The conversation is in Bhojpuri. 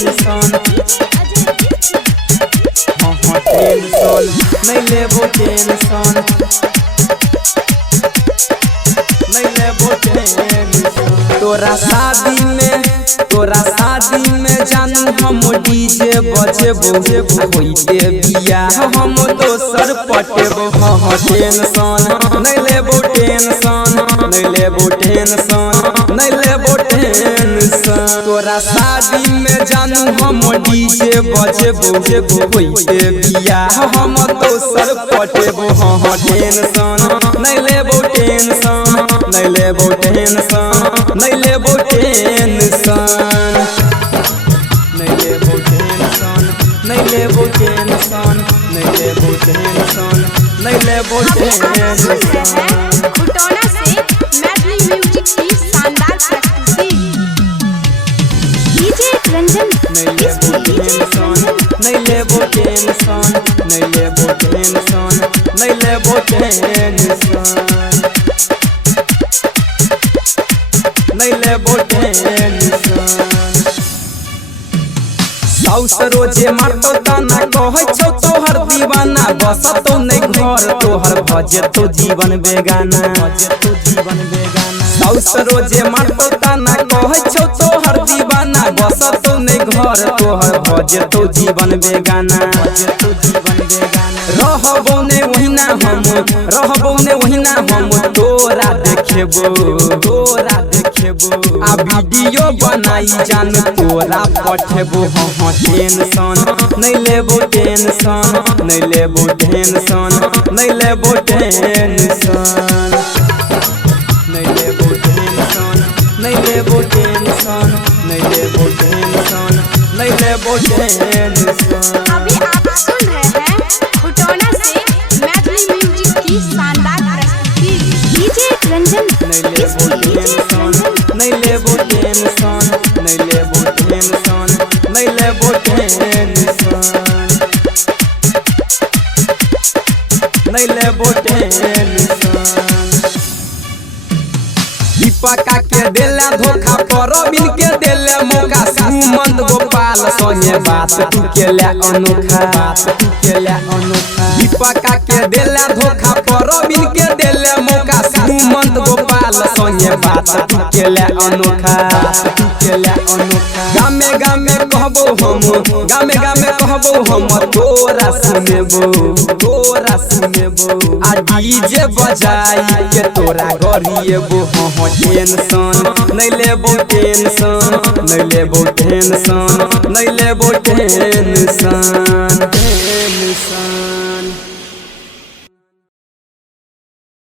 टेंशन टेंशन नहीं लेबो टेंशन नहीं लेबो टेंशन। तोरा शादी में जानू हम डीजे बजेबो होइते बियाह हम दोसर पटेबो टेंशन नहीं लेबो टेंशन नहीं लेबो टेंशन नहीं लेबो टेंशन। तोरा शादी में जानू हम डीजे बजेबो होइते बियाह हम दोसर पटेबो टेंशन नहीं लेबो टेंशन नहीं लेबो टेंशन नहीं लेबो टेंशन नहीं लेबो टेंशन नहीं लेबो टेंशन नहीं लेबो टेंशन नहीं लेबो टेंशन। खुटौना से मैथिली म्यूजिक की शानदार प्रस्तुति डीजे रंजन नहीं लेबो टेंशन नहीं लेबो टेंशन नहीं लेबो टेंशन नहीं लेबो टेंशन नहीं लेबो टेंशन। साउस रोजे मारतो ताना कहै छौ तोहर दीवाना बसतो नहीं घर तोहर भजेतो जीवन बेगाना साउस रोजे मारतो ताना कहै छौ तोहर दीवाना बसतो नहीं घर तोहर भजेतो जीवन बेगाना रहबो ने वहिना हम तोरा देखेबो आ वीडियो बनाई जान तोरा पठेबो टेंशन नहीं लेबो टेंशन नहीं लेबो टेंशन नहीं लेबो टेंशन नहीं लेबो टेंशन नहीं लेबो टेंशन नहीं लेबो टेंशन नहीं लेबो टेंशन। अभी आप सुन रहे हैं खुटौना से मैथिली म्यूजिक की शानदार प्रस्तुति डीजे रंजन नहीं लेबो टेंशन नहीं लेबो टेंशन नहीं लेबो टेंशन नहीं लेबो टेंशन नहीं लेबो टेंशन। दीपका के देला धोखा परबिन के देले मौका सुमंत गोपाल संगे बात तू केला अनोखा दीपका के देला धोखा परबिन के देले मौका सुमंत गोपाल संगे बात तू केला अनोखा गामे गामे कहबो हम तोरा सुनेबो आ डीजे बजाई के तोरा गरिएबो टेंशन नहीं लेबो टेंशन नहीं लेबो टेंशन नहीं लेबो टेंशन।